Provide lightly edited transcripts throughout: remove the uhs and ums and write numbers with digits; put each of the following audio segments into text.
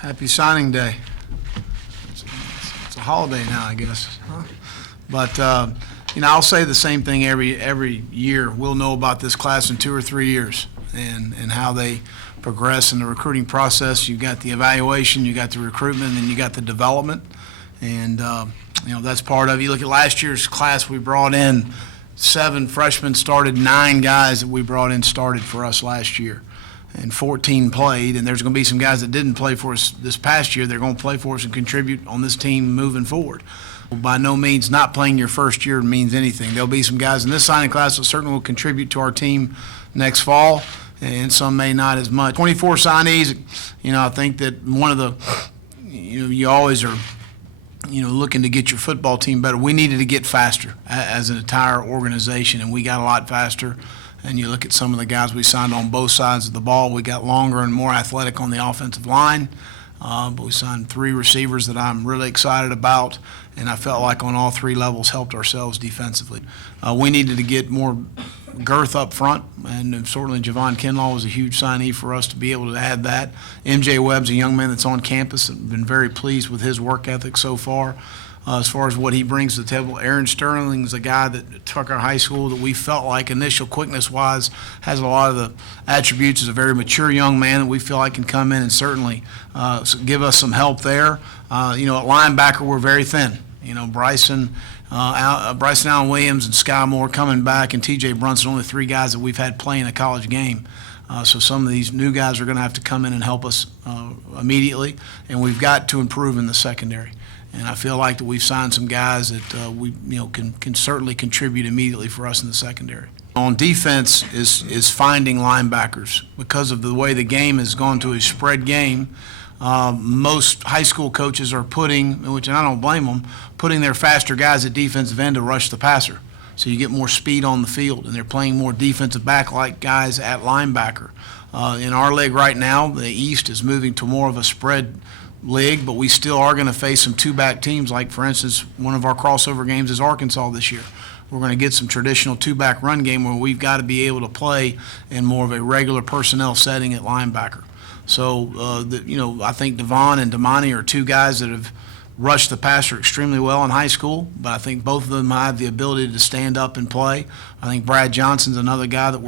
Happy signing day. It's a holiday now, I guess. Huh? But I'll say the same thing every year. We'll know about this class in 2 or 3 years and how they progress in the recruiting process. You got the evaluation, you got the recruitment, and you got the development. And that's part of it. You look at last year's class, we brought in 7 freshmen, started 9 guys that we brought in started for us last year. And 14 played, and there's going to be some guys that didn't play for us this past year. They're going to play for us and contribute on this team moving forward. By no means not playing your first year means anything. There'll be some guys in this signing class that certainly will contribute to our team next fall, and some may not as much. 24 signees, I think that one of the, you always are, looking to get your football team better. We needed to get faster as an entire organization, and we got a lot faster. And you look at some of the guys we signed on both sides of the ball, we got longer and more athletic on the offensive line. But we signed 3 receivers that I'm really excited about, and I felt like on all 3 levels helped ourselves defensively. We needed to get more girth up front, and certainly Javon Kinlaw was a huge signee for us to be able to add that. MJ Webb's a young man that's on campus. I've been very pleased with his work ethic so far. As far as what he brings to the table, Aaron Sterling is a guy that took our high school that we felt like initial quickness-wise has a lot of the attributes as a very mature young man that we feel like can come in and certainly give us some help there. At linebacker, we're very thin. Bryson Allen Williams and Sky Moore coming back, and T.J. Brunson, only 3 guys that we've had playing a college game. So some of these new guys are going to have to come in and help us immediately, and we've got to improve in the secondary. And I feel like that we've signed some guys that we can certainly contribute immediately for us in the secondary. On defense is finding linebackers because of the way the game has gone to a spread game. Most high school coaches are putting, which I don't blame them, putting their faster guys at defensive end to rush the passer. So you get more speed on the field, and they're playing more defensive back-like guys at linebacker. In our league right now, the East is moving to more of a spread league, but we still are going to face some 2-back teams. Like, for instance, one of our crossover games is Arkansas this year. We're going to get some traditional 2-back run game where we've got to be able to play in more of a regular personnel setting at linebacker. So, I think Devon and Damani are 2 guys that have rushed the passer extremely well in high school, but I think both of them have the ability to stand up and play. I think Brad Johnson's another guy that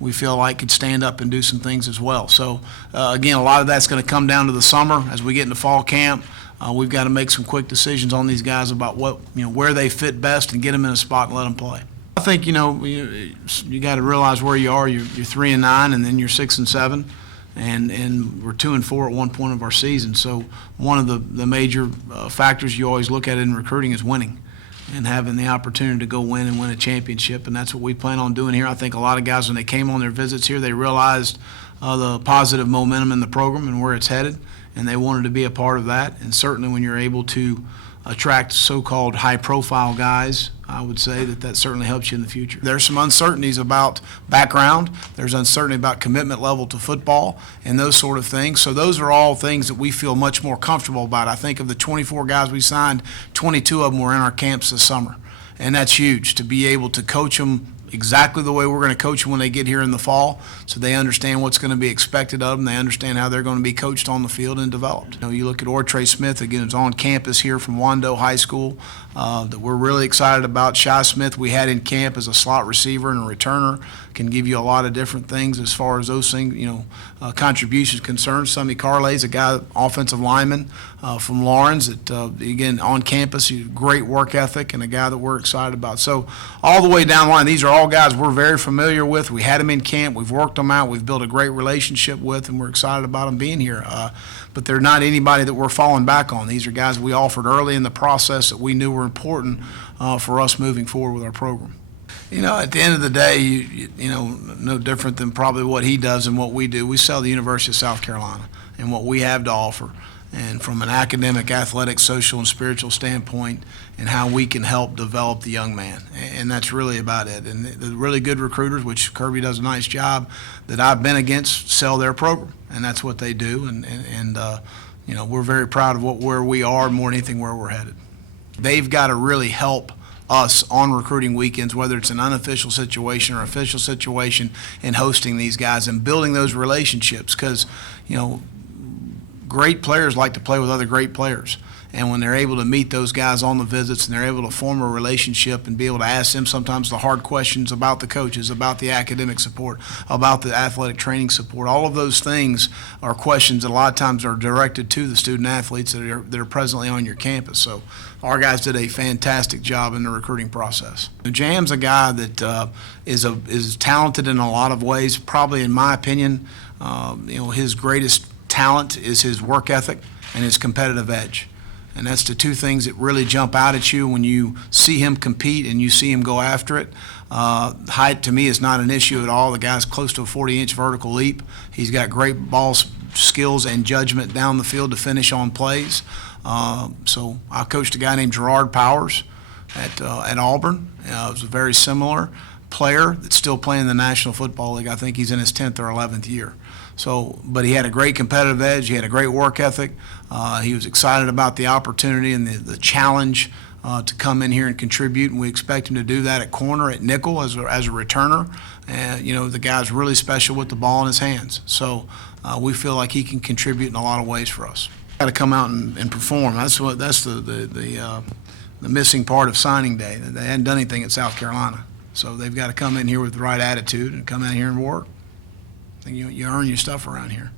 we feel like could stand up and do some things as well. So, again, a lot of that's going to come down to the summer as we get into fall camp. We've got to make some quick decisions on these guys about where they fit best and get them in a spot and let them play. I think, you got to realize where you are. You're 3-9, and then you're 6-7. And we're 2-4 at one point of our season. So one of the major factors you always look at in recruiting is winning and having the opportunity to go win and win a championship, and that's what we plan on doing here. I think a lot of guys, when they came on their visits here, they realized the positive momentum in the program and where it's headed, and they wanted to be a part of that. And certainly when you're able to attract so-called high-profile guys, I would say that certainly helps you in the future. There's some uncertainties about background. There's uncertainty about commitment level to football and those sort of things. So those are all things that we feel much more comfortable about. I think of the 24 guys we signed, 22 of them were in our camps this summer. And that's huge, to be able to coach them exactly the way we're going to coach them when they get here in the fall, so they understand what's going to be expected of them. They understand how they're going to be coached on the field and developed. You look at Ortre Smith, again, is on campus here from Wando High School, that we're really excited about. Shy Smith we had in camp as a slot receiver and a returner, can give you a lot of different things as far as those things, contributions concerned. Sonny Carlay's a guy, offensive lineman from Lawrence, that again on campus, he's great work ethic and a guy that we're excited about. So all the way down the line, these are all guys we're very familiar with. We had them in camp, we've worked them out, we've built a great relationship with, and we're excited about them being here. But they're not anybody that we're falling back on. These are guys we offered early in the process that we knew were important for us moving forward with our program. At the end of the day, no different than probably what he does and what we do. We sell the University of South Carolina and what we have to offer, and from an academic, athletic, social, and spiritual standpoint, and how we can help develop the young man. And that's really about it. And the really good recruiters, which Kirby does a nice job, that I've been against, sell their program, and that's what they do. And we're very proud of where we are, more than anything where we're headed. They've got to really help us on recruiting weekends, whether it's an unofficial situation or official situation, in hosting these guys and building those relationships, because great players like to play with other great players. And when they're able to meet those guys on the visits and they're able to form a relationship and be able to ask them sometimes the hard questions about the coaches, about the academic support, about the athletic training support, all of those things are questions that a lot of times are directed to the student athletes that are presently on your campus. So our guys did a fantastic job in the recruiting process. Jam's a guy that is talented in a lot of ways. Probably, in my opinion, his greatest talent is his work ethic and his competitive edge. And that's the two things that really jump out at you when you see him compete and you see him go after it. Height, to me, is not an issue at all. The guy's close to a 40-inch vertical leap. He's got great ball skills and judgment down the field to finish on plays. So I coached a guy named Gerard Powers at Auburn. It was a very similar player that's still playing in the National Football League. I think he's in his 10th or 11th year. So, but he had a great competitive edge. He had a great work ethic. He was excited about the opportunity and the challenge to come in here and contribute, and we expect him to do that at corner, at nickel as a returner. And the guy's really special with the ball in his hands. So we feel like he can contribute in a lot of ways for us. Got to come out and perform. That's the missing part of signing day. They hadn't done anything at South Carolina, so they've got to come in here with the right attitude and come out here and work. You earn your stuff around here.